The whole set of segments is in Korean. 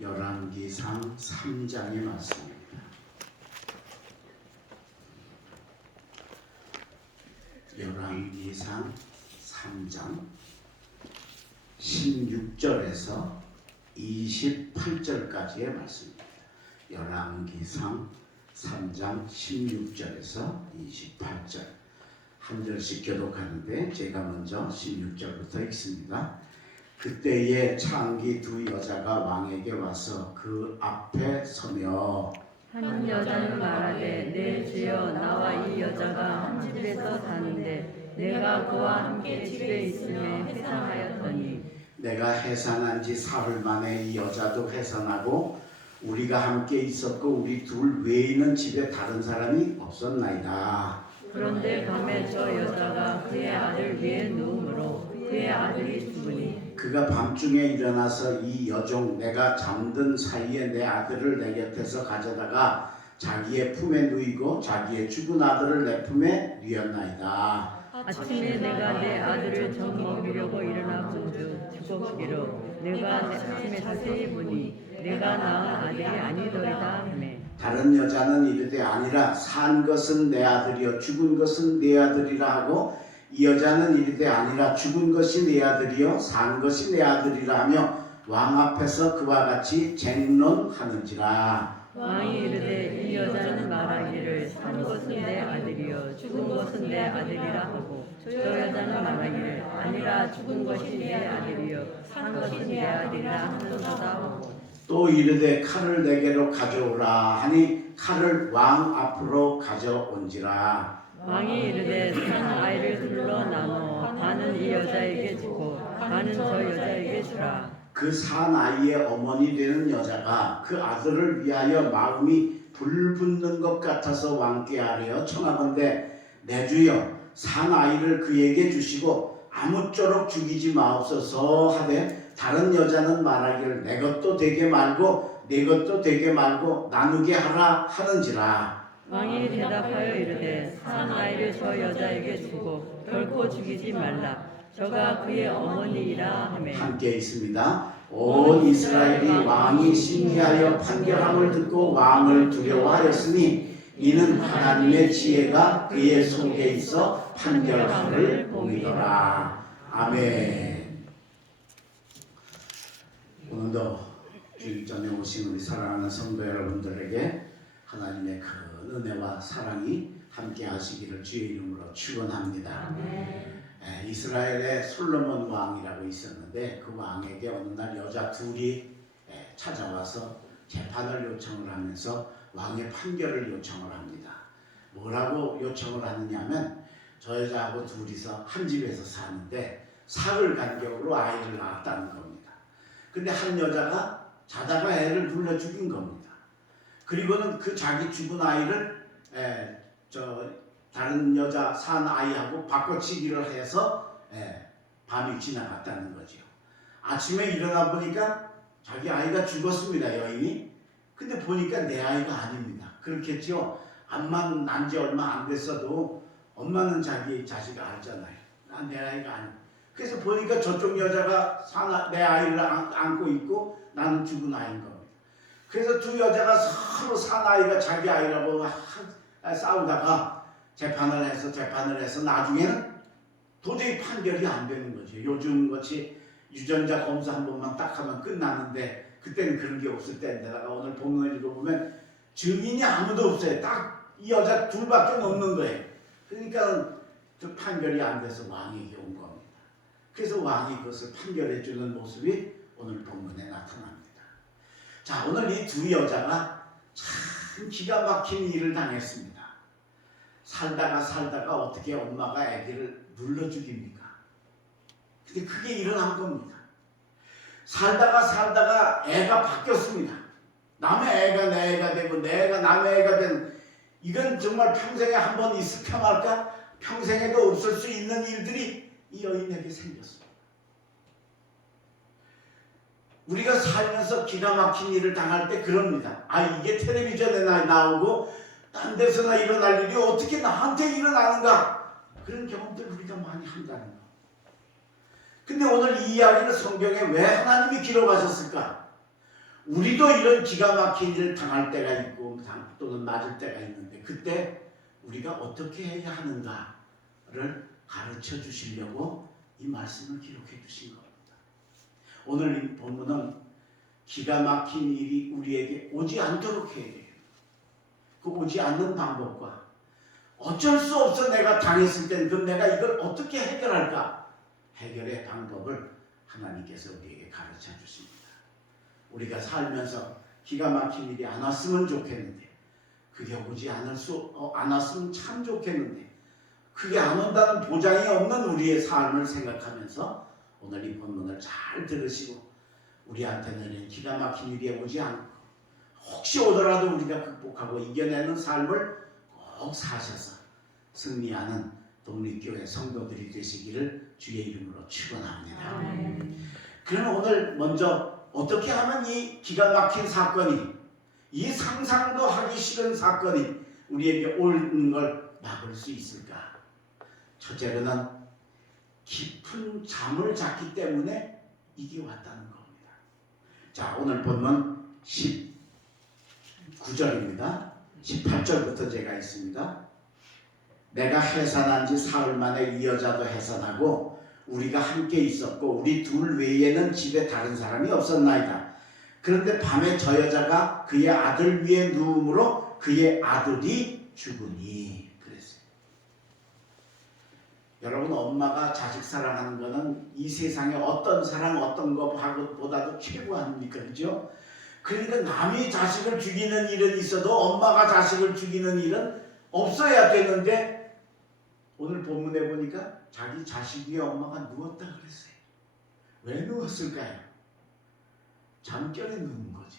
열왕기상 3장의 말씀입니다. 열왕기상 3장 16절에서 28절까지의 말씀입니다. 열왕기상 3장 16절에서 28절 한 절씩 교독하는데 제가 먼저 16절부터 읽습니다. 그때에 창기 두 여자가 왕에게 와서 그 앞에 서며 한 여자는 말하되 내 주여 나와 이 여자가 한 집에서 사는데 내가 그와 함께 집에 있음에 해산하였더니 내가 해산한 지 사흘 만에 이 여자도 해산하고 우리가 함께 있었고 우리 둘 외에는 집에 다른 사람이 없었나이다. 그런데 밤에 저 여자가 그의 아들 위에 누우므로 그의 아들이 죽으니 그가 밤중에 일어나서 이 여종 내가 잠든 사이에 내 아들을 내 곁에서 가져다가 자기의 품에 누이고 자기의 죽은 아들을 내 품에 누였나이다. 아침에 내가 내 아들을 젖 먹이려고 일어나 본즉 죽었기로 내가 아침에 자세히 보니 내가 낳은 아들이 아니더이다 하매 다른 여자는 이르되 아니라 산 것은 내 아들이요 죽은 것은 내 아들이라 하고 이 여자는 이르되 아니라 죽은 것이 내 아들이요 산 것이 내 아들이라 하며 왕 앞에서 그와 같이 쟁론하는지라. 왕이 이르되 이 여자는 말하기를 산 것은 내 아들이요 죽은 것은 내 아들이라 하고 저 여자는 말하기를 아니라 죽은 것이 내 아들이요 산 것이 내 아들이라 하는도다 하고 또 이르되 칼을 내게로 가져오라 하니 칼을 왕 앞으로 가져온지라. 왕이 이르되 산 아이를 둘러 나누어 반은 이 여자에게 주고 반은 저 여자에게 주라. 그 산 아이의 어머니 되는 여자가 그 아들을 위하여 마음이 불붙는 것 같아서 왕께 아뢰어 청하건대 내 주여 산 아이를 그에게 주시고 아무쪼록 죽이지 마옵소서 하되 다른 여자는 말하기를 내 것도 되게 말고 내 것도 되게 말고 나누게 하라 하는지라. 왕이 대답하여 이르되 산 아이를 저 여자에게 주고 결코 죽이지 말라. 저가 그의 어머니이라 하매 함께 있습니다. 온 이스라엘이 왕이 심리하여 판결함을 듣고 왕을 두려워하였으니 이는 하나님의 지혜가 그의 속에 있어 판결함을 보이더라. 아멘. 오늘도 주일 전에 오신 우리 사랑하는 성도 여러분들에게 하나님의 큰 은혜와 사랑이 함께 하시기를 주의 이름으로 축원합니다. 이스라엘의 솔로몬 왕이라고 있었는데 그 왕에게 어느 날 여자 둘이 찾아와서 재판을 요청을 하면서 왕의 판결을 요청을 합니다. 뭐라고 요청을 하느냐면 저 여자하고 둘이서 한 집에서 사는데 사흘 간격으로 아이를 낳았다는 겁니다. 근데 한 여자가 자다가 애를 눌러 죽인 겁니다. 그리고는 그 자기 죽은 아이를 다른 여자 산 아이하고 바꿔치기를 해서 밤이 지나갔다는 거죠. 아침에 일어나 보니까 자기 아이가 죽었습니다. 여인이. 근데 보니까 내 아이가 아닙니다. 그렇겠죠. 암만 난 지 얼마 안 됐어도 엄마는 자기 자식을 알잖아요. 난 내 아이가 아니야. 그래서 보니까 저쪽 여자가 내 아이를 안고 있고 나는 죽은 아이인 겁니다. 그래서 두 여자가 서로 산 아이가 자기 아이라고 싸우다가 재판을 해서 나중에는 도저히 판결이 안 되는 거죠. 요즘 같이 유전자 검사 한 번만 딱 하면 끝나는데 그때는 그런 게 없을 때인데다가 오늘 본문을 읽어보면 증인이 아무도 없어요. 딱 이 여자 둘밖에 없는 거예요. 그러니까 그 판결이 안 돼서 왕에게 온 겁니다. 그래서 왕이 그것을 판결해 주는 모습이 오늘 본문에 나타납니다. 자, 오늘 이 두 여자가 참 기가 막힌 일을 당했습니다. 살다가 어떻게 엄마가 아기를 눌러 죽입니까? 근데 그게 일어난 겁니다. 살다가 애가 바뀌었습니다. 남의 애가 내 애가 되고 내 애가 남의 애가 되는, 이건 정말 평생에 한 번 있을까 말까, 평생에도 없을 수 있는 일들이 이 여인에게 생겼습니다. 우리가 살면서 기가 막힌 일을 당할 때 그럽니다. 이게 텔레비전에 나오고 딴 데서나 일어날 일이 어떻게 나한테 일어나는가? 그런 경험들 우리가 많이 한다는 거. 근데 오늘 이 이야기를 성경에 왜 하나님이 기록하셨을까? 우리도 이런 기가 막힌 일을 당할 때가 있고 또는 맞을 때가 있는데 그때 우리가 어떻게 해야 하는가를 가르쳐 주시려고 이 말씀을 기록해 주신 겁니다. 오늘 이 본문은 기가 막힌 일이 우리에게 오지 않도록 해야 돼요. 그 오지 않는 방법과 어쩔 수 없어 내가 당했을 때는 그럼 내가 이걸 어떻게 해결할까? 해결의 방법을 하나님께서 우리에게 가르쳐 주십니다. 우리가 살면서 기가 막힌 일이 안 왔으면 좋겠는데 그게 오지 않았으면 참 좋겠는데 그게 안 온다는 보장이 없는 우리의 삶을 생각하면서 오늘 이 본문을 잘 들으시고 우리한테는 이런 기가 막힌 일이 오지 않고 혹시 오더라도 우리가 극복하고 이겨내는 삶을 꼭 사셔서 승리하는 독립교회 성도들이 되시기를 주의 이름으로 축원합니다. 그럼 오늘 먼저 어떻게 하면 이 기가 막힌 사건이 이 상상도 하기 싫은 사건이 우리에게 오는 걸 막을 수 있을까? 첫째로는 깊은 잠을 잤기 때문에 이게 왔다는 겁니다. 자, 오늘 본문 19절입니다. 18절부터 제가 있습니다. 내가 해산한 지 사흘 만에 이 여자도 해산하고 우리가 함께 있었고 우리 둘 외에는 집에 다른 사람이 없었나이다. 그런데 밤에 저 여자가 그의 아들 위에 누움으로 그의 아들이 죽으니 그랬어요. 여러분, 엄마가 자식 사랑하는 거는 이 세상에 어떤 사랑 어떤 것보다도 최고 아닙니까? 그렇죠? 그러니까 남이 자식을 죽이는 일은 있어도 엄마가 자식을 죽이는 일은 없어야 되는데 오늘 본문에 보니까 자기 자식 위에 엄마가 누웠다 그랬어요. 왜 누웠을까요? 잠결에 누운 거지.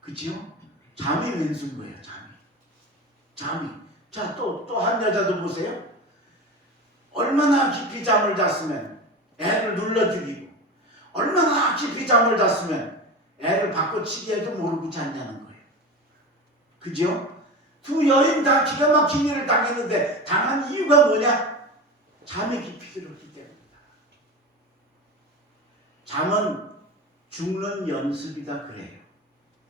그치요? 잠이 왼수인 거예요. 잠이. 자, 또 한 여자도 보세요. 얼마나 깊이 잠을 잤으면 애를 눌러 죽이고 얼마나 깊이 잠을 잤으면 애를 바꿔치기 해도 모르고 잤냐는 거예요. 그죠? 두 여인 다 기가 막힌 일을 당했는데 당한 이유가 뭐냐? 잠에 깊이 들었기 때문이다. 잠은 죽는 연습이다 그래요.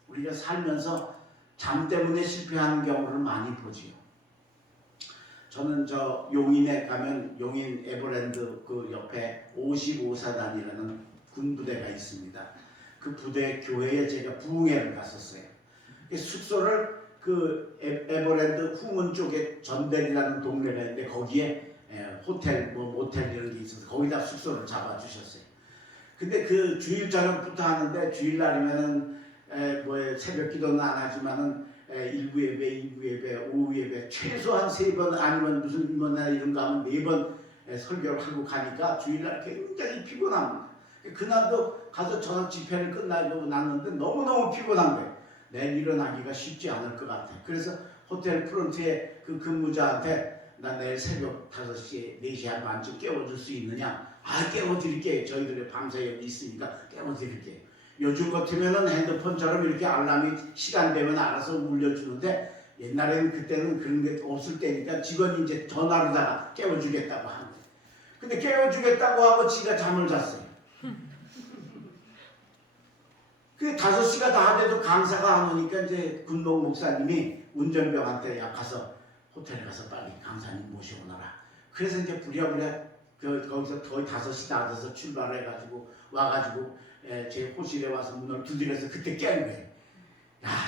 우리가 살면서 잠 때문에 실패하는 경우를 많이 보지요. 저는 저 용인에 가면 용인 에버랜드 그 옆에 55사단이라는 군부대가 있습니다. 그 부대 교회에 제가 부흥회를 갔었어요. 숙소를 그 에버랜드 후문 쪽에 전대리라는 동네가 있는데 거기에 호텔, 모텔 이런 게 있어서 거기다 숙소를 잡아주셨어요. 근데 그 주일 저녁부터 하는데 주일날이면은 새벽 기도는 안 하지만은 일부 예배, 2부 예배, 오후 예배 최소한 3번 아니면 무슨 뭐나 이런 거 하면 4번 설교를 하고 가니까 주일날 굉장히 피곤합니다. 그날도 가서 저녁 집회를 끝나고 났는데 너무너무 피곤한 거예요. 내일 일어나기가 쉽지 않을 것 같아. 그래서 호텔 프론트에 그 근무자한테 나 내일 새벽 5시에 4시 반쯤 깨워줄 수 있느냐? 깨워드릴게요. 저희들의 밤새 여기 있으니까 깨워드릴게요. 요즘 같으면은 핸드폰처럼 이렇게 알람이 시간 되면 알아서 울려주는데 옛날에는 그때는 그런 게 없을 때니까 직원이 이제 전화로다가 깨워주겠다고 하는 거예요. 근데 깨워주겠다고 하고 지가 잠을 잤어요. 그 5시가 다 돼도 강사가 안 오니까 이제 군동 목사님이 운전병한테 가서 호텔에 가서 빨리 강사님 모셔오너라. 그래서 이제 부랴부랴 거기서 거의 5시 다 돼서 출발해가지고 와가지고 제 호실에 와서 문을 두드려서 그때 깬 거예요.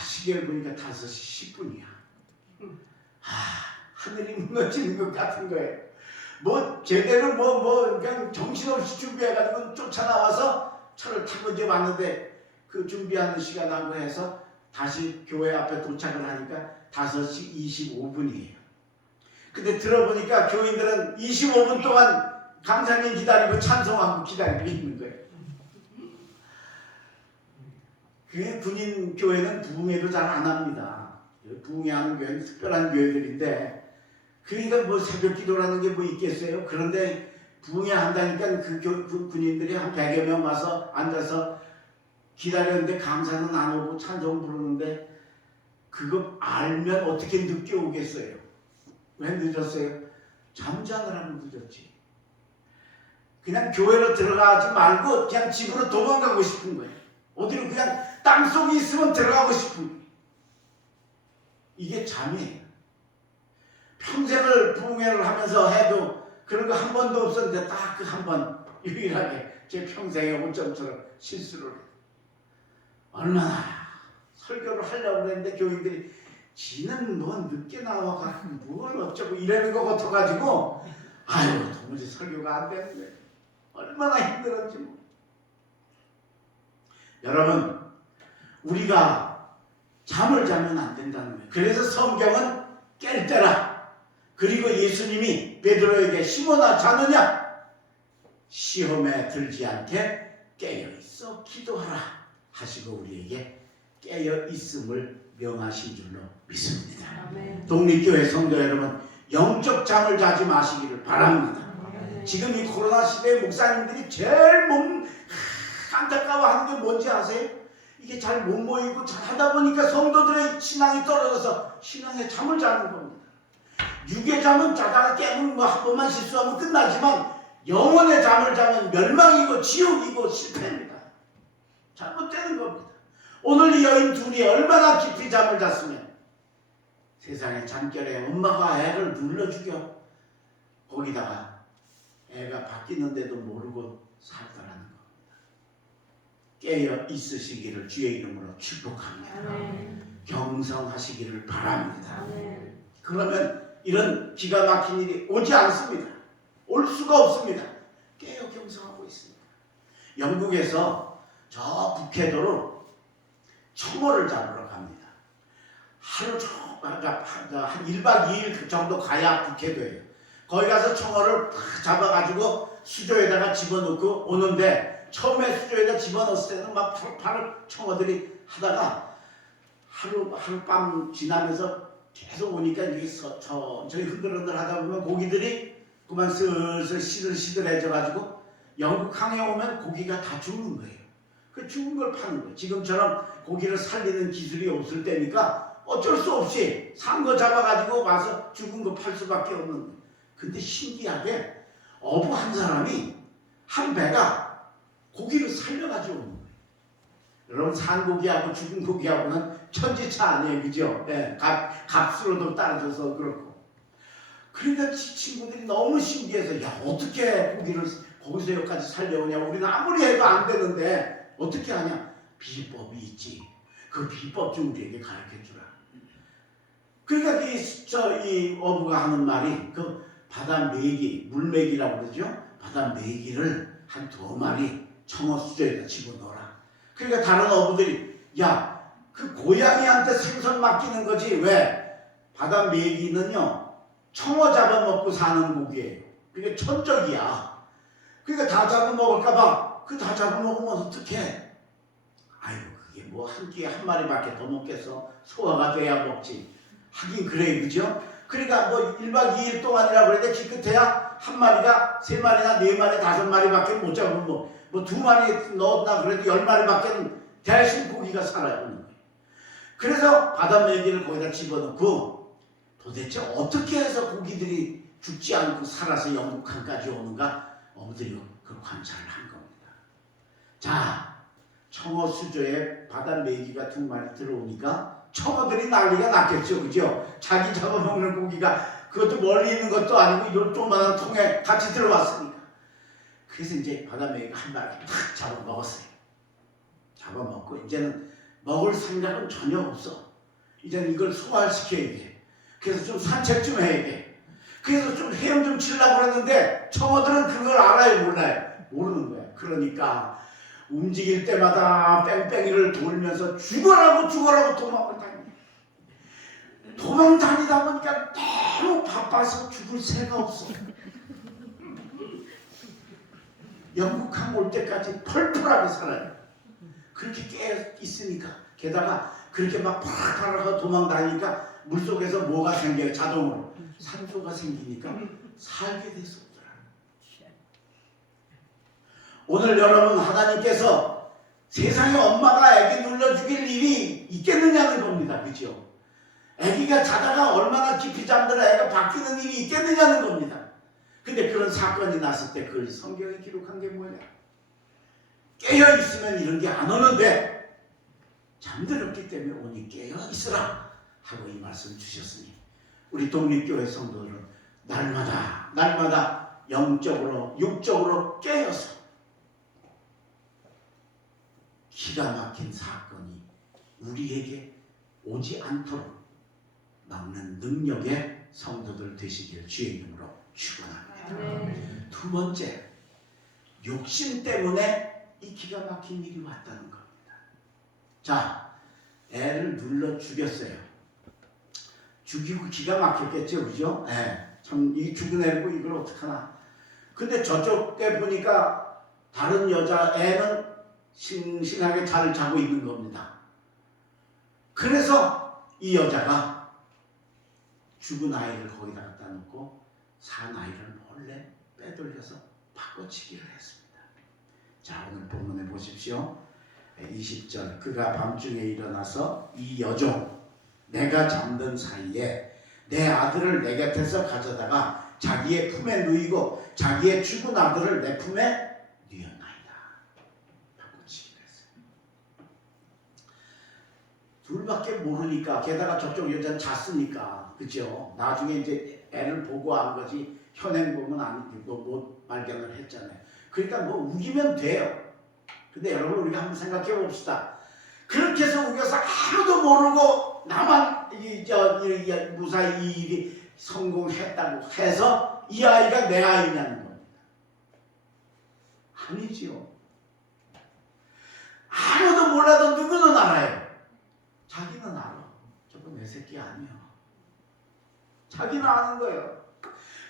시계를 보니까 5시 10분이야. 하늘이 무너지는 것 같은 거예요. 제대로 그냥 정신없이 준비해가지고 쫓아나와서 차를 타고 이제 왔는데 그 준비하는 시간하고 해서 다시 교회 앞에 도착을 하니까 5시 25분이에요. 근데 들어보니까 교인들은 25분 동안 강사님 기다리고 찬송하고 기다리고 있는 거예요. 그 군인 교회는 부흥회도 잘 안 합니다. 부흥회하는 교회는 특별한 교회들인데 그러니까 새벽 기도라는 게 있겠어요. 그런데 부흥회 한다니까 그 군인들이 한 100여 명 와서 앉아서 기다렸는데 강사는 안 오고 찬송 부르는데 그거 알면 어떻게 늦게 오겠어요? 왜 늦었어요? 잠자느라고 늦었지. 그냥 교회로 들어가지 말고 그냥 집으로 도망가고 싶은 거예요. 어디로 그냥 땅속에 있으면 들어가고 싶은 이게 잠이에요. 평생을 부흥회를 하면서 해도 그런 거 한 번도 없었는데 딱 그 한 번 유일하게 제 평생에 5점처럼 실수를 해요. 얼마나 설교를 하려고 그랬는데 교인들이 지는 뭐 늦게 나와가 뭘 어쩌고 이러는 거 같아가지고 아유 도무지 설교가 안 되는데 얼마나 힘들었지 뭐. 여러분 우리가 잠을 자면 안 된다는 거예요. 그래서 성경은 깰 때라. 그리고 예수님이 베드로에게 시몬아 자느냐? 시험에 들지 않게 깨어있어 기도하라 하시고 우리에게 깨어있음을 명하신 줄로 믿습니다. 아멘. 독립교회 성도 여러분 영적 잠을 자지 마시기를 바랍니다. 아멘. 지금 이 코로나 시대에 목사님들이 제일 안타까워하는 게 뭔지 아세요? 이게 잘 못 모이고 잘 하다 보니까 성도들의 신앙이 떨어져서 신앙에 잠을 자는 겁니다. 육의 잠은 자다가 깨면 뭐 한 번만 실수하면 끝나지만 영혼의 잠을 자면 멸망이고 지옥이고 실패입니다. 잘못되는 겁니다. 오늘 이 여인 둘이 얼마나 깊이 잠을 잤으면 세상에 잠결에 엄마가 애를 눌러 죽여 거기다가 애가 바뀌는데도 모르고 살더라는 겁니다. 깨어 있으시기를 주의 이름으로 축복합니다. 아멘. 경성하시기를 바랍니다. 아멘. 그러면 이런 기가 막힌 일이 오지 않습니다. 올 수가 없습니다. 깨어 경성하고 있습니다. 영국에서 저 북해도로 청어를 잡으러 갑니다. 하루 한 1박 2일 정도 가야 북해도예요. 거기 가서 청어를 탁 잡아가지고 수조에다가 집어넣고 오는데 처음에 수조에다 집어넣었을 때는 막 팔팔 청어들이 하다가 하룻밤 지나면서 계속 오니까 이게 천천히 흔들흔들 하다 보면 고기들이 그만 슬슬 시들시들해져가지고 영국 항해 오면 고기가 다 죽는 거예요. 그 죽은 걸 파는 거예요. 지금처럼 고기를 살리는 기술이 없을 때니까 어쩔 수 없이 산 거 잡아가지고 와서 죽은 거 팔 수밖에 없는 거예요. 근데 신기하게 어부 한 사람이 한 배가 고기를 살려가지고 오는 거예요. 여러분 산 고기하고 죽은 고기하고는 천지차 아니에요, 그죠? 예, 값으로도 따져서 그렇고. 그러니까 친구들이 너무 신기해서 야 어떻게 고기를 거기서 여기까지 살려오냐? 우리는 아무리 해도 안 되는데 어떻게 하냐? 비법이 있지. 그 비법 좀 우리에게 가르쳐주라. 그러니까 이 어부가 하는 말이 그 바다 메기, 물메기라고 그러죠? 바다 메기를 한 2마리 청어 수조에다 집어넣어라. 그러니까 다른 어부들이 야 그 고양이한테 생선 맡기는 거지 왜? 바다 메기는요 청어 잡아먹고 사는 고기예요. 그게 천적이야. 그러니까 다 잡아먹을까봐 그 다 잡아먹으면 어떡해? 아이고 그게 뭐 한 끼에 1마리밖에 더 먹겠어. 소화가 돼야 먹지. 하긴 그래 그죠? 그러니까 뭐 1박 2일 동안이라 그래도 기껏해야 1마리가 3마리나 4마리 5마리밖에 못 잡으면 뭐 2마리 넣었나 그래도 10마리밖에 대신 고기가 살아요. 그래서 바다 메기를 거기다 집어넣고 도대체 어떻게 해서 고기들이 죽지 않고 살아서 영국항까지 오는가 어부들이 그 관찰을 한 겁니다. 자, 청어 수조에 바다 메기가 2마리 들어오니까 청어들이 난리가 났겠죠, 그죠? 자기 잡아먹는 고기가 그것도 멀리 있는 것도 아니고 이런 조그만한 통에 같이 들어왔으니까. 그래서 이제 바다 메기가 1마리 탁 잡아먹었어요. 잡아먹고 이제는 먹을 생각은 전혀 없어. 이제는 이걸 소화시켜야 돼. 그래서 좀 산책 좀 해야 돼. 그래서 좀 헤엄 좀 치려고 그랬는데 청어들은 그걸 알아요, 몰라요? 모르는 거야. 그러니까 움직일 때마다 뺑뺑이를 돌면서 죽어라고 도망을 다녀. 도망 다니다 보니까 너무 바빠서 죽을 새가 없어. 영국항 올 때까지 펄펄하게 살아요. 그렇게 깨 있으니까 게다가 그렇게 막 팍팍하고 도망 다니니까 물속에서 뭐가 생겨요? 자동으로 산소가 생기니까 살게 됐었더라. 오늘 여러분 하나님께서 세상에 엄마가 애기 눌러 죽일 일이 있겠느냐는 겁니다. 그죠? 애기가 자다가 얼마나 깊이 잠들어 애가 바뀌는 일이 있겠느냐는 겁니다. 근데 그런 사건이 났을 때 그걸 성경에 기록한 게 뭐냐? 깨어있으면 이런 게 안 오는데 잠들었기 때문에 오니 깨어 있으라 하고 이 말씀 주셨으니 우리 독립교회 성도들은 날마다 영적으로 육적으로 깨어서 기가 막힌 사건이 우리에게 오지 않도록 막는 능력의 성도들 되시길 주의 이름으로 축원합니다. 네. 두 번째, 욕심 때문에 이 기가 막힌 일이 왔다는 겁니다. 자, 애를 눌러 죽였어요. 죽이고 기가 막혔겠죠, 그죠? 참, 이 죽은 애고 이걸 어떡하나. 근데 저쪽 때 보니까 다른 여자 애는 싱싱하게 잘 자고 있는 겁니다. 그래서 이 여자가 죽은 아이를 거기다 갖다 놓고 산 아이를 몰래 빼돌려서 바꿔치기를 했습니다. 자, 오늘 본문에 보십시오. 20절, 그가 밤중에 일어나서 이 여종 내가 잠든 사이에 내 아들을 내 곁에서 가져다가 자기의 품에 누이고 자기의 죽은 아들을 내 품에 누였나이다. 바꿔치기를 했어요. 둘밖에 모르니까, 게다가 저쪽 여자는 잤으니까, 그죠? 나중에 이제 애를 보고 한 거지 현행범은 아니고 못 발견을 했잖아요. 그러니까 뭐 우기면 돼요. 근데 여러분, 우리가 한번 생각해 봅시다. 그렇게 해서 우겨서 아무도 모르고 나만 무사히 이 일이 성공했다고 해서 이 아이가 내 아이냐는 겁니다. 아니지요. 아무도 몰라도 누구는 알아요. 자기는 알아. 저거 내 새끼 아니야. 자기는 아는 거예요.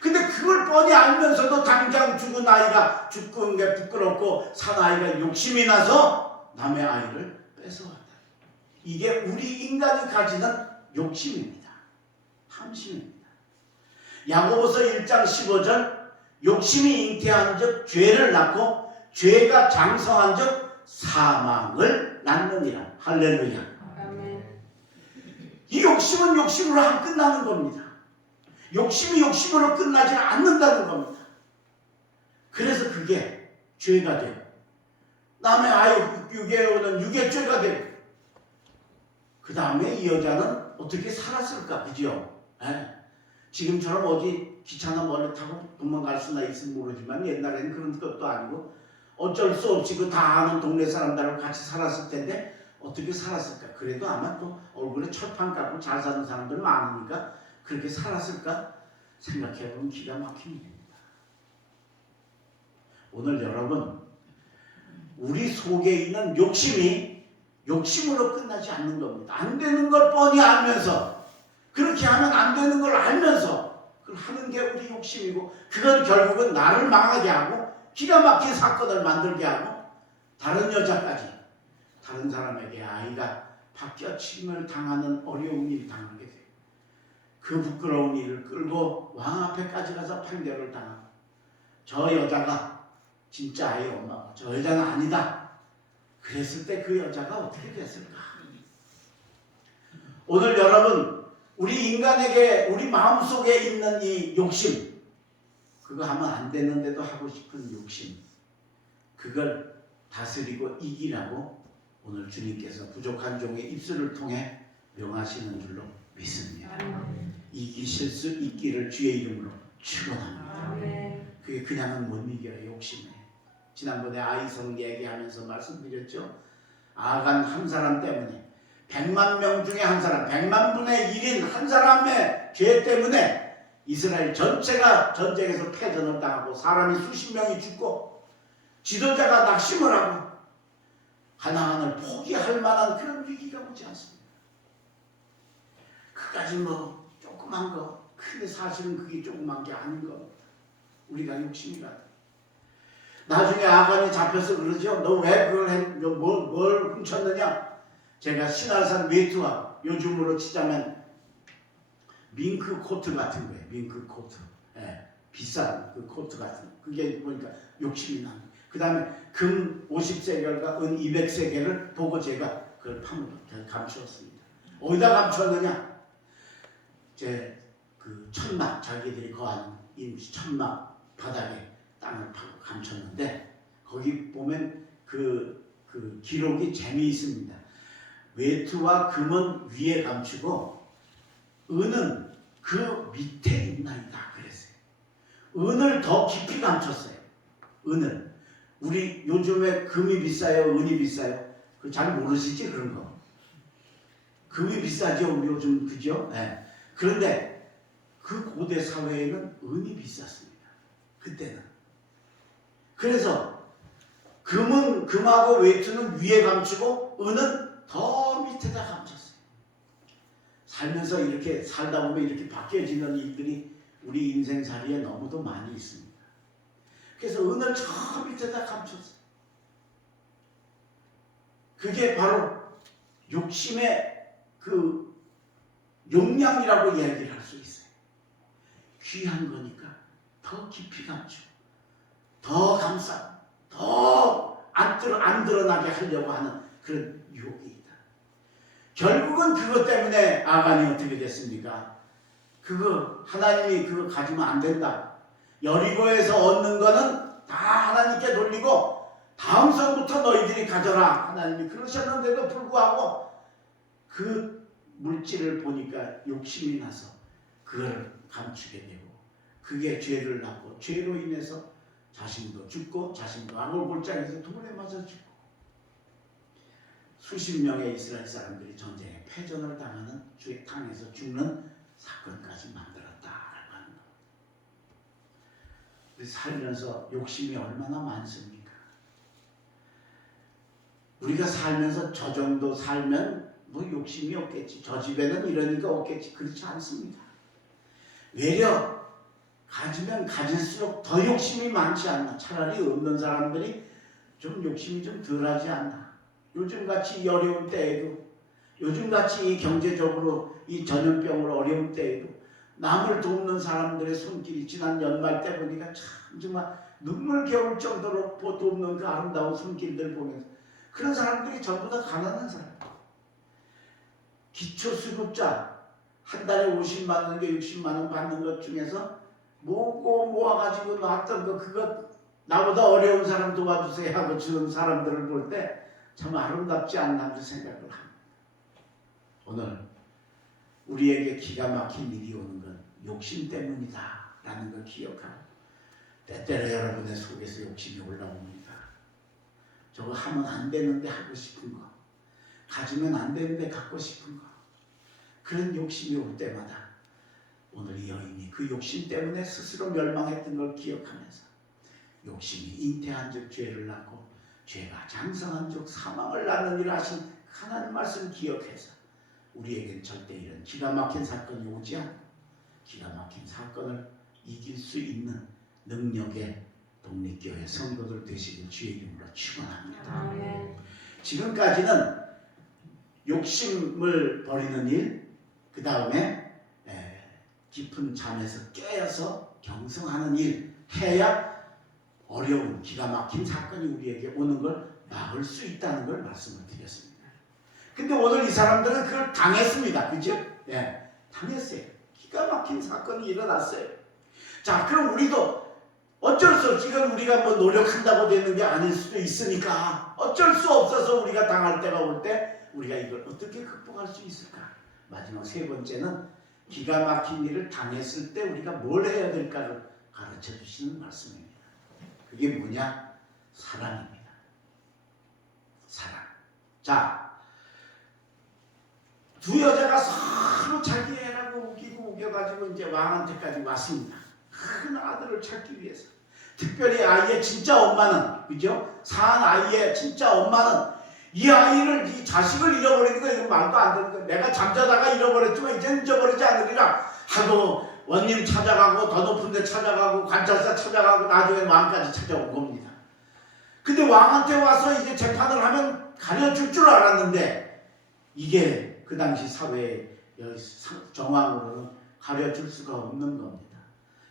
근데 그걸 뻔히 알면서도 당장 죽은 아이가 죽은 게 부끄럽고 산 아이가 욕심이 나서 남의 아이를 뺏어왔다. 이게 우리 인간이 가지는 욕심입니다. 탐심입니다. 야고보서 1장 15절, 욕심이 잉태한 즉 죄를 낳고 죄가 장성한 즉 사망을 낳느니라. 할렐루야. 아멘. 이 욕심은 욕심으로 안 끝나는 겁니다. 욕심이 욕심으로 끝나지 않는다는 겁니다. 그래서 그게 죄가 돼요. 남의 아이 유괴오는 유괴죄가 되고, 그 다음에 이 여자는 어떻게 살았을까, 그죠? 지금처럼 어디 기차나 멀리 타고 도망갈 수나 있으면 모르지만 옛날에는 그런 것도 아니고 어쩔 수 없이 그 다 아는 동네 사람들하고 같이 살았을 텐데 어떻게 살았을까? 그래도 아마 또 얼굴에 철판 깎고 잘 사는 사람들 많으니까 그렇게 살았을까? 생각해보면 기가 막힌 일입니다. 오늘 여러분, 우리 속에 있는 욕심이 욕심으로 끝나지 않는 겁니다. 안 되는 걸 뻔히 알면서, 그렇게 하면 안 되는 걸 알면서 그걸 하는 게 우리 욕심이고, 그건 결국은 나를 망하게 하고 기가 막힌 사건을 만들게 하고 다른 여자까지, 다른 사람에게 아이가 바뀌어침을 당하는 어려운 일이 당하게 돼요. 그 부끄러운 일을 끌고 왕 앞에까지 가서 판결을 당하고, 저 여자가 진짜 아이의 엄마고 저 여자는 아니다. 그랬을 때 그 여자가 어떻게 됐을까? 오늘 여러분, 우리 인간에게, 우리 마음속에 있는 이 욕심, 그거 하면 안 되는데도 하고 싶은 욕심, 그걸 다스리고 이기라고 오늘 주님께서 부족한 종의 입술을 통해 명하시는 줄로 믿습니다. 이기실 수 있기를 주의 이름으로 축원합니다. 그게 그냥은 못 이겨요. 욕심에. 지난번에 아이성 얘기하면서 말씀드렸죠. 아간 한 사람 때문에 100만 명 중에 한 사람, 100만 분의 1인 한 사람의 죄 때문에 이스라엘 전체가 전쟁에서 패전을 당하고 사람이 수십 명이 죽고 지도자가 낙심을 하고 가나안을 포기할 만한 그런 위기가 오지 않습니다. 그까지 뭐 조그만 거, 근데 사실은 그게 조그만 게 아닌 겁니다. 우리가 욕심이 가요. 나중에 아간이 잡혀서 그러죠. 너 왜 그걸 했, 뭘 훔쳤느냐? 제가 신화산 외투와 요즘으로 치자면 밍크 코트 같은 거예요. 밍크 코트. 비싼 그 코트 같은 거. 그게 보니까 욕심이 납니다. 그 다음에 금 50세겔과 은 200세겔을 보고 제가 그걸 파묻어 감추었습니다. 어디다 감추었느냐? 제 그 천막, 자기들이 거하는 임시 천막 바닥에 땅을 파고 감췄는데, 거기 보면 그 기록이 재미있습니다. 외투와 금은 위에 감추고 은은 그 밑에 있나이다 그랬어요. 은을 더 깊이 감췄어요. 은을. 우리 요즘에 금이 비싸요, 은이 비싸요? 그 잘 모르시지 그런 거. 금이 비싸죠, 우리 요즘 그죠? 네. 그런데 그 고대 사회에는 은이 비쌌습니다. 그때는. 그래서 금하고 외투는 위에 감추고 은은 더 밑에다 감췄어요. 살면서 이렇게 살다 보면 이렇게 바뀌어지는 일들이 우리 인생살이에 너무도 많이 있습니다. 그래서 은을 저 밑에다 감췄어요. 그게 바로 욕심의 그 용량이라고 이야기를 할 수 있어요. 귀한 거니까 더 깊이 감추고 더 감싸고 더 안 드러나게 하려고 하는 그런 유혹이 있다. 결국은 그것 때문에 아간이 어떻게 됐습니까? 그거 하나님이 그거 가지면 안 된다. 여리고에서 얻는 거는 다 하나님께 돌리고 다음 성부터 너희들이 가져라. 하나님이 그러셨는데도 불구하고 그 물질을 보니까 욕심이 나서 그걸 감추게 되고 그게 죄를 낳고 죄로 인해서 자신도 죽고 자신도 악을골장에서 돌에 맞아 죽고 수십 명의 이스라엘 사람들이 전쟁에 패전을 당해서 죽는 사건까지 만들었다라고 하는 것. 살면서 욕심이 얼마나 많습니까? 우리가 살면서 저 정도 살면 뭐 욕심이 없겠지. 저 집에는 이러니까 없겠지. 그렇지 않습니다. 외려 가지면 가질수록 더 욕심이 많지 않나. 차라리 없는 사람들이 좀 욕심이 좀 덜하지 않나. 요즘같이 어려운 때에도 요즘같이 경제적으로 이 전염병으로 어려운 때에도 남을 돕는 사람들의 손길이 지난 연말 때 보니까 참 정말 눈물 겨울 정도로 돕는 그 아름다운 손길들 보면서 그런 사람들이 전부 다 가난한 사람. 기초수급자 한 달에 50만 원인가 60만 원 받는 것 중에서 모아가지고 놨던 거 그거 나보다 어려운 사람 도와주세요 하고 주는 사람들을 볼 때 참 아름답지 않나 그 생각을 합니다. 오늘 우리에게 기가 막힌 일이 오는 건 욕심 때문이다 라는 걸 기억하고 때때로 여러분의 속에서 욕심이 올라옵니다. 저거 하면 안 되는데 하고 싶은 거, 가지면 안 되는데 갖고 싶은 거, 그런 욕심이 올 때마다 오늘 이 여인이 그 욕심 때문에 스스로 멸망했던 걸 기억하면서 욕심이 잉태한 즉 죄를 낳고 죄가 장성한 즉 사망을 낳느니라 하신 하나님 말씀 기억해서 우리에겐 절대 이런 기가 막힌 사건이 오지 않고 기가 막힌 사건을 이길 수 있는 능력의 독립교회 성도들 되시길 주의 이름으로 축원합니다. 지금까지는 욕심을 버리는 일, 그 다음에 깊은 잠에서 깨어서 경성하는 일 해야 어려운 기가 막힌 사건이 우리에게 오는 걸 막을 수 있다는 걸 말씀을 드렸습니다. 근데 오늘 이 사람들은 그걸 당했습니다. 그죠? 예, 당했어요. 기가 막힌 사건이 일어났어요. 자, 그럼 우리도 어쩔 수 없이 이건 우리가 뭐 노력한다고 되는 게 아닐 수도 있으니까 어쩔 수 없어서 우리가 당할 때가 올 때 우리가 이걸 어떻게 극복할 수 있을까? 마지막 세 번째는 기가 막힌 일을 당했을 때 우리가 뭘 해야 될까를 가르쳐 주시는 말씀입니다. 그게 뭐냐? 사랑입니다. 사랑. 자, 두 여자가 서로 자기 애라고 우겨가지고 이제 왕한테까지 왔습니다. 큰 아들을 찾기 위해서. 특별히 아이의 진짜 엄마는, 그죠? 산 아이의 진짜 엄마는 이 아이를, 이 자식을 잃어버리는 거 이건 말도 안 되는 거예요. 내가 잠자다가 잃어버렸지만 이제는 잊어버리지 않으리라 하고 원님 찾아가고 더 높은 데 찾아가고 관찰사 찾아가고 나중에 왕까지 찾아온 겁니다. 근데 왕한테 와서 이제 재판을 하면 가려줄 줄 알았는데 이게 그 당시 사회의 정황으로는 가려줄 수가 없는 겁니다.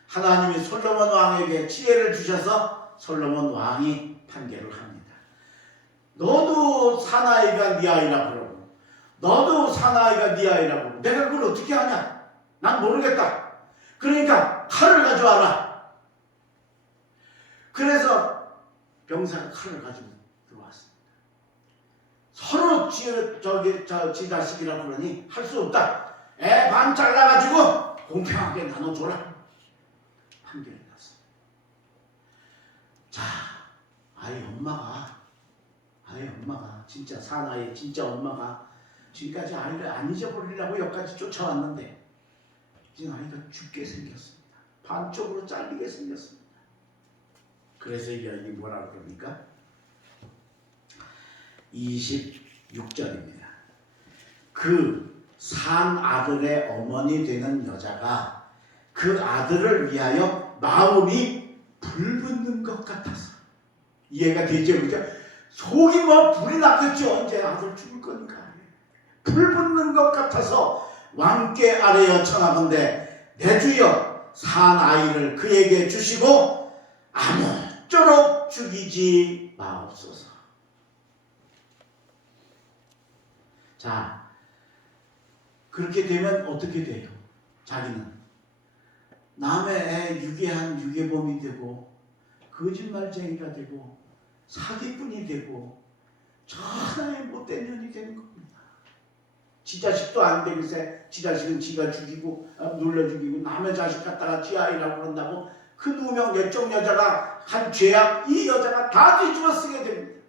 하나님이 솔로몬 왕에게 지혜를 주셔서 솔로몬 왕이 판결을 합니다. 너도 사나이가 네 아이라 그러고 너도 사나이가 네 아이라 그러고 내가 그걸 어떻게 하냐? 난 모르겠다. 그러니까 칼을 가져와라. 그래서 병사가 칼을 가지고 들어왔습니다. 서로 지 자식이라 그러니 할 수 없다. 애 반 잘라가지고 공평하게 나눠줘라. 판결이 났습니다. 자, 아이 엄마가 진짜 사나이의 진짜 엄마가 지금까지 아이를 안 잊어버리려고 여기까지 쫓아왔는데 지금 아이가 죽게 생겼습니다. 반쪽으로 잘리게 생겼습니다. 그래서 이 여인이 뭐라 그럽니까? 26절입니다. 그 산 아들의 어머니 되는 여자가 그 아들을 위하여 마음이 불붙는 것 같아서. 이해가 되죠? 그죠? 속이 뭐 불이 났겠죠. 언제 아들 죽을 거니까. 불붙는 것 같아서 왕께 아뢰어 청하건대 내 주여 산 아이를 그에게 주시고 아무쪼록 죽이지 마옵소서. 자, 그렇게 되면 어떻게 돼요? 자기는 남의 애 유괴한 유괴범이 되고 거짓말쟁이가 되고 사기꾼이 되고 천하의 못된 년이 되는 겁니다. 지 자식도 안 되면서 지 자식은 지가 죽이고 눌러 죽이고 남의 자식 갖다가 지 아이라고 그런다고 그 누명 내적 여자가 한 죄악 이 여자가 다 뒤집어 쓰게 됩니다.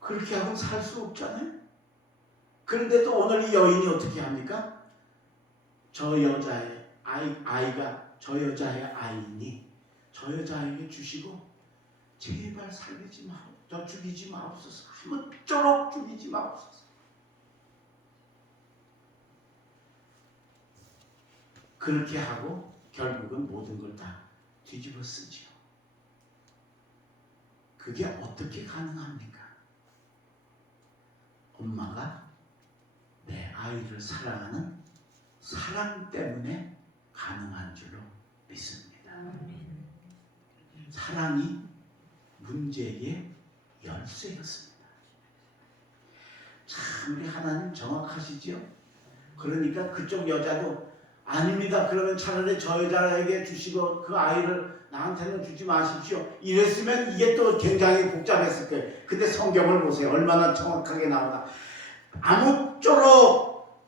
그렇게 하고는 살 수 없잖아요. 그런데도 오늘 이 여인이 어떻게 합니까? 저 여자의 아이가 저 여자의 아이니 저 여자에게 주시고 제발 살리지 마, 저 죽이지 마옵소서. 아무쪼록 죽이지 마옵소서. 그렇게 하고 결국은 모든 걸 다 뒤집어 쓰지요. 그게 어떻게 가능합니까? 엄마가 내 아이를 사랑하는 사랑 때문에 가능한 줄로 믿습니다. 사랑이 문제의 열쇠였습니다. 참 우리 하나님 정확하시지요? 그러니까 그쪽 여자도 아닙니다. 그러면 차라리 저 여자에게 주시고 그 아이를 나한테는 주지 마십시오. 이랬으면 이게 또 굉장히 복잡했을 거예요. 근데 성경을 보세요. 얼마나 정확하게 나오나. 아무쪼록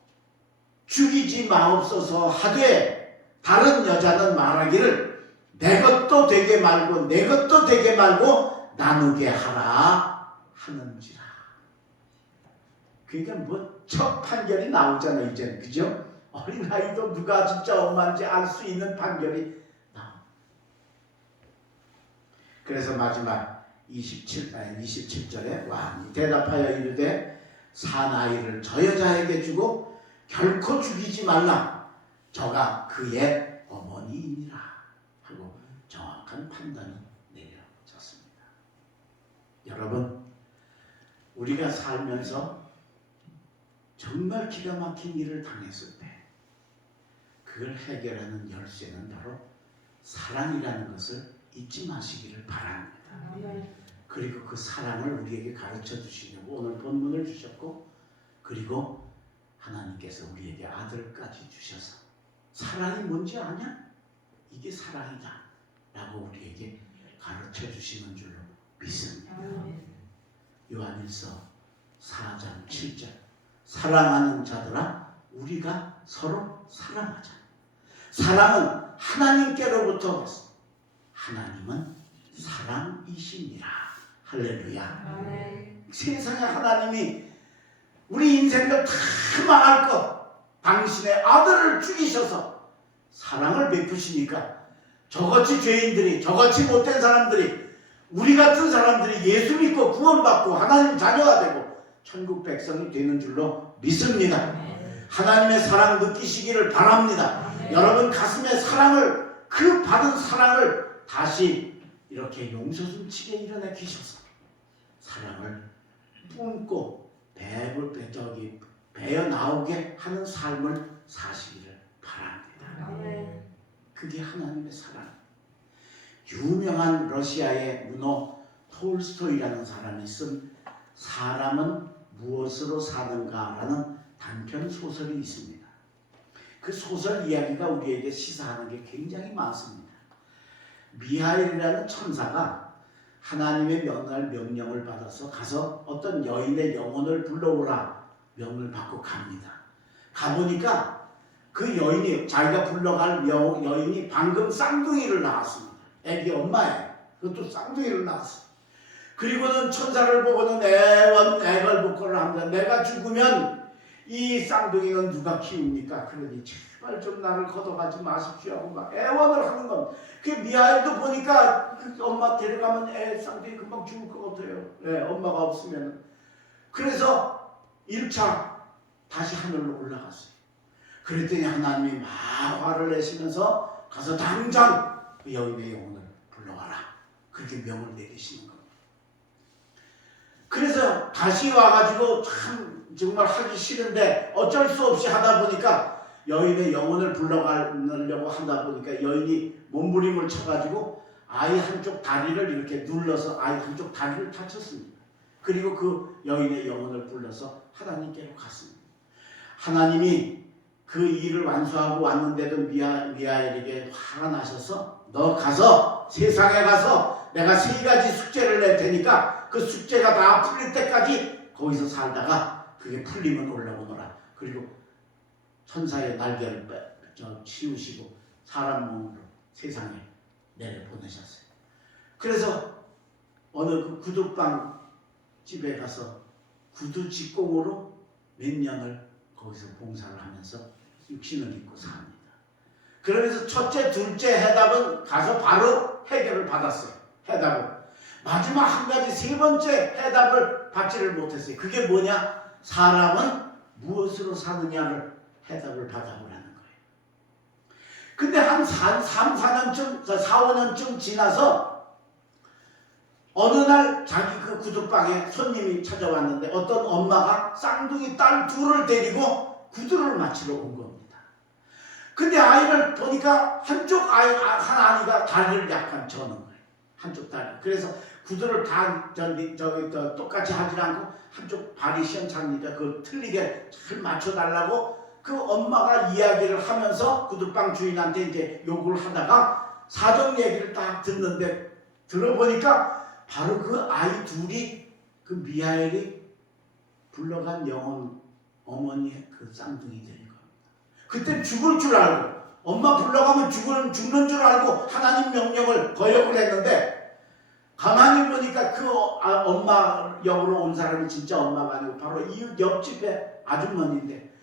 죽이지 마옵소서 하되 다른 여자는 말하기를 내 것도 되게 말고 내 것도 되게 말고 나누게 하라 하는지라. 그러니까 뭐 첫 판결이 나오잖아요. 이제는. 그죠? 어린아이도 누가 진짜 엄마인지 알 수 있는 판결이 나옵니다. 그래서 마지막 27절에 왕이 대답하여 이르되 산 아이를 저 여자에게 주고 결코 죽이지 말라. 저가 그의 어머니이니라 하고 정확한 판단이 내려졌습니다. 여러분, 우리가 살면서 정말 기가 막힌 일을 당했을 때 그걸 해결하는 열쇠는 바로 사랑이라는 것을 잊지 마시기를 바랍니다. 그리고 그 사랑을 우리에게 가르쳐 주시려고 오늘 본문을 주셨고, 그리고 하나님께서 우리에게 아들까지 주셔서 사랑이 뭔지 아냐? 이게 사랑이다 라고 우리에게 가르쳐 주시는 줄로 믿습니다. 요한일서 4장 7절 사랑하는 자들아 우리가 서로 사랑하자. 사랑은 하나님께로부터 하나님은 사랑이시니라. 할렐루야. 세상에 하나님이 우리 인생들 다 망할 것 당신의 아들을 죽이셔서 사랑을 베푸시니까 저같이 죄인들이 저같이 못된 사람들이 우리 같은 사람들이 예수 믿고 구원받고 하나님 자녀가 되고 천국 백성이 되는 줄로 믿습니다. 하나님의 사랑 느끼시기를 바랍니다. 여러분 가슴에 사랑을 그 받은 사랑을 다시 이렇게 용서숨치게 일어나기셔서 사랑을 뿜고 배어 나오게 하는 삶을 사시기를 바랍니다. 그게 하나님의 사랑. 유명한 러시아의 문호 톨스토이라는 사람이 쓴 사람은 무엇으로 사는가라는 단편 소설이 있습니다. 그 소설 이야기가 우리에게 시사하는 게 굉장히 많습니다. 미하일이라는 천사가 하나님의 명령을 받아서 가서 어떤 여인의 영혼을 불러오라 명을 받고 갑니다. 가보니까 그 여인이, 자기가 불러갈 여인이 방금 쌍둥이를 낳았습니다. 애기 엄마예요. 그것도 쌍둥이를 낳았어요. 그리고는 천사를 보고는 애걸복걸을 합니다. 내가 죽으면 이 쌍둥이는 누가 키웁니까? 그러니 제발 좀 나를 걷어가지 마십시오 하고 막 애원을 하는 겁니다. 그 미하엘도 보니까 그 엄마 데려가면 쌍둥이 금방 죽을 것 같아요. 엄마가 없으면. 그래서 1차 다시 하늘로 올라갔어요. 그랬더니 하나님이 막 화를 내시면서 가서 당장 그 여인의 영혼을 불러와라. 그렇게 명을 내리시는 겁니다. 그래서 다시 와가지고 참 정말 하기 싫은데 어쩔 수 없이 하다 보니까 여인의 영혼을 불러가려고 하다 보니까 여인이 몸부림을 쳐가지고 아이 한쪽 다리를 이렇게 눌러서 아이 한쪽 다리를 다쳤습니다. 그리고 그 여인의 영혼을 불러서 하나님께로 갔습니다. 하나님이 그 일을 완수하고 왔는데도 미하엘에게 화가 나셔서 너 가서 세상에 가서 내가 3가지 숙제를 낼 테니까 그 숙제가 다 풀릴 때까지 거기서 살다가 그게 풀리면 올라오너라. 그리고 천사의 날개를 치우시고 사람 몸으로 세상에 내려보내셨어요. 그래서 어느 그 구두방 집에 가서 구두 직공으로 몇 년을 거기서 봉사를 하면서 육신을 입고 삽니다. 그러면서 첫째, 둘째 해답은 가서 바로 해결을 받았어요. 해답을. 마지막 한 가지 3번째 해답을 받지를 못했어요. 그게 뭐냐? 사람은 무엇으로 사느냐를 해답을 받아보라는 거예요. 근데 한 3, 4년쯤, 4, 5년쯤 지나서 어느 날 자기 그 구두방에 손님이 찾아왔는데 어떤 엄마가 쌍둥이 딸 2를 데리고 구두를 맞추러 온 겁니다. 근데 아이를 보니까 한쪽 한 아이가 다리를 약간 저는 거예요. 한쪽 다리. 그래서 구두를 다 똑같이 하지 않고 한쪽 발이 시원찮으니까 그걸 틀리게 잘 맞춰달라고 그 엄마가 이야기를 하면서 구두방 주인한테 이제 요구를 하다가 사정 얘기를 딱 듣는데 들어보니까 바로 그 아이 둘이 그 미하엘이 불러간 영혼 어머니의 그 쌍둥이들인 겁니다. 그때 죽을 줄 알고 엄마 불러가면 죽는 줄 알고 하나님 명령을 거역을 했는데 가만히 보니까 그 엄마 역으로 온 사람이 진짜 엄마가 아니고 바로 이웃 옆집의 아주머니인데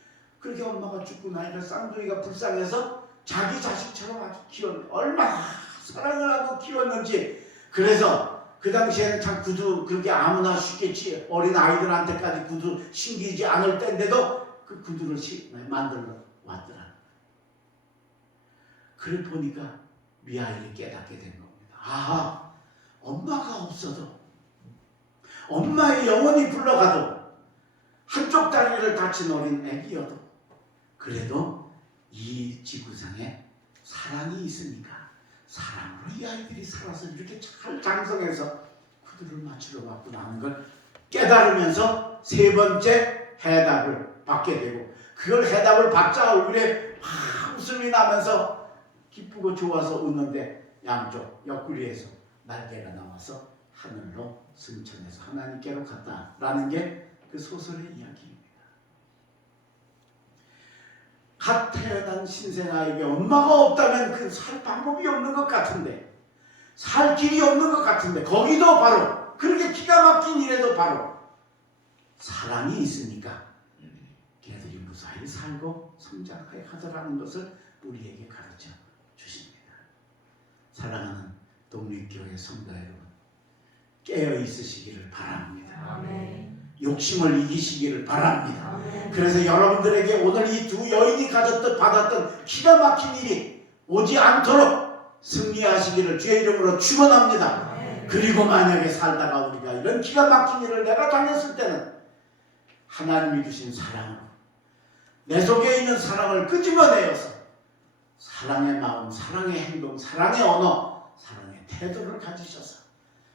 그렇게 엄마가 죽고 나니까 쌍둥이가 불쌍해서 자기 자식처럼 아주 키웠는데 얼마나 사랑을 하고 키웠는지. 그래서 그 당시에는 참 구두 그렇게 아무나 쉽게 어린 아이들한테까지 구두 신기지 않을 때인데도 그 구두를 만들어 왔더라. 그래 보니까 미하엘이 깨닫게 된 겁니다. 아하, 엄마가 없어도 엄마의 영혼이 불러가도 한쪽 다리를 다친 어린 애기여도 그래도 이 지구상에 사랑이 있으니까 사랑으로 이 아이들이 살아서 이렇게 잘 장성해서 구두를 맞추러 왔구나 하는 걸 깨달으면서 3번째 해답을 받게 되고 그걸 해답을 받자 얼굴에 막 웃음이 나면서 기쁘고 좋아서 웃는데 양쪽 옆구리에서 날개가 나와서 하늘로 승천해서 하나님께로 갔다라는 게 그 소설의 이야기입니다. 갓 태어난 신생아에게 엄마가 없다면 그 살 방법이 없는 것 같은데 살 길이 없는 것 같은데 거기도 바로 그렇게 기가 막힌 일에도 바로 사랑이 있으니까 걔들이 무사히 살고 성장해 가더라는 것을 우리에게 가르쳐 주십니다. 사랑하는 독립교회 성도 여러분, 깨어 있으시기를 바랍니다. 아멘. 욕심을 이기시기를 바랍니다. 아멘. 그래서 여러분들에게 오늘 이 2 여인이 받았던 기가 막힌 일이 오지 않도록 승리하시기를 주의 이름으로 축원합니다. 아멘. 그리고 만약에 살다가 우리가 이런 기가 막힌 일을 내가 당했을 때는 하나님이 주신 사랑으로 내 속에 있는 사랑을 끄집어내어서 사랑의 마음, 사랑의 행동, 사랑의 언어, 사랑의 태도를 가지셔서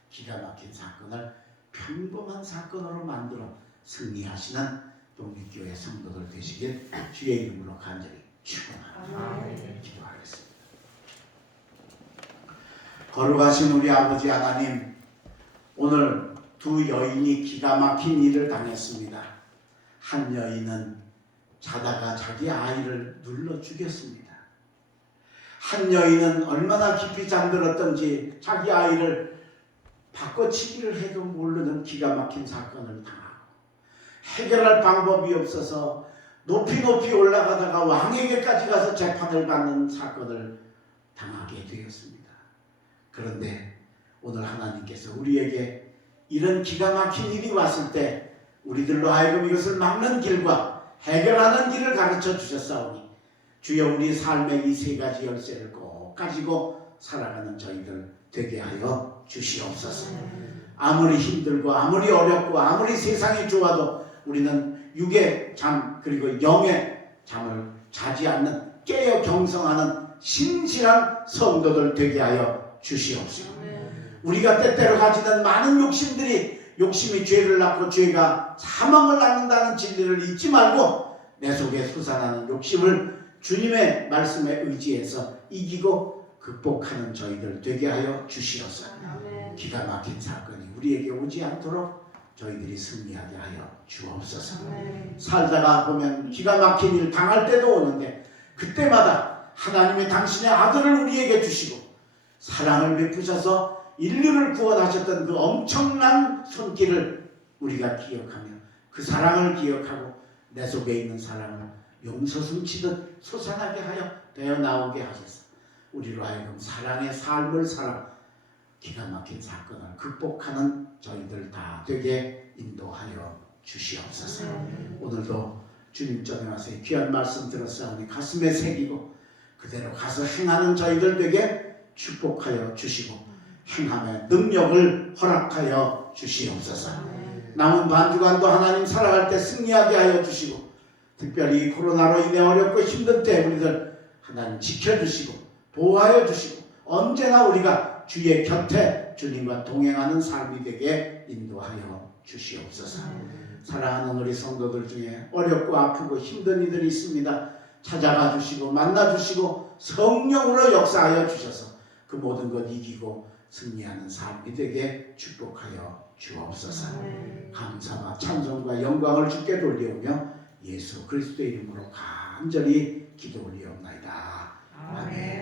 기가 막힌 사건을 평범한 사건으로 만들어 승리하시는 독립교회 성도들 되시길 주의 이름으로 간절히 축원합니다. 기도하겠습니다. 거룩하신 우리 아버지 하나님, 오늘 두 여인이 기가 막힌 일을 당했습니다. 한 여인은 자다가 자기 아이를 눌러 죽였습니다. 한 여인은 얼마나 깊이 잠들었던지 자기 아이를 바꿔치기를 해도 모르는 기가 막힌 사건을 당하고, 해결할 방법이 없어서 높이 올라가다가 왕에게까지 가서 재판을 받는 사건을 당하게 되었습니다. 그런데 오늘 하나님께서 우리에게 이런 기가 막힌 일이 왔을 때 우리들로 하여금 이것을 막는 길과 해결하는 길을 가르쳐 주셨사오니 주여 우리 삶의 이 세 가지 열쇠를 꼭 가지고 살아가는 저희들 되게 하여 주시옵소서. 아무리 힘들고 아무리 어렵고 아무리 세상이 좋아도 우리는 육의 잠 그리고 영의 잠을 자지 않는 깨어 경성하는 신실한 성도들 되게 하여 주시옵소서. 우리가 때때로 가지는 많은 욕심이 죄를 낳고 죄가 사망을 낳는다는 진리를 잊지 말고 내 속에 솟아나는 욕심을 주님의 말씀에 의지해서 이기고 극복하는 저희들 되게 하여 주시옵소서. 기가 막힌 사건이 우리에게 오지 않도록 저희들이 승리하게 하여 주옵소서. 살다가 보면 기가 막힌 일 당할 때도 오는데 그때마다 하나님이 당신의 아들을 우리에게 주시고 사랑을 베푸셔서 인류를 구원하셨던 그 엄청난 손길을 우리가 기억하며 그 사랑을 기억하고 내 속에 있는 사랑을 용서 숨치듯 솟아나게 하여 되어나오게 하셔서 우리로 하여금 사랑의 삶을 살아 기가 막힌 사건을 극복하는 저희들 다 되게 인도하여 주시옵소서. 오늘도 주님 전에 와서 귀한 말씀 들었사오니 가슴에 새기고 그대로 가서 행하는 저희들 되게 축복하여 주시고 행함의 능력을 허락하여 주시옵소서. 남은 반주간도 하나님 살아갈 때 승리하게 하여 주시고 특별히 코로나로 인해 어렵고 힘든 때 우리들 하나님 지켜주시고 보호하여 주시고 언제나 우리가 주의 곁에 주님과 동행하는 삶이 되게 인도하여 주시옵소서. 사랑하는 우리 성도들 중에 어렵고 아프고 힘든 이들이 있습니다. 찾아가 주시고 만나 주시고 성령으로 역사하여 주셔서 그 모든 것 이기고 승리하는 삶이 되게 축복하여 주옵소서. 감사와 찬송과 영광을 주께 돌리오며 예수 그리스도의 이름으로 간절히 기도 올리옵나이다. 아멘.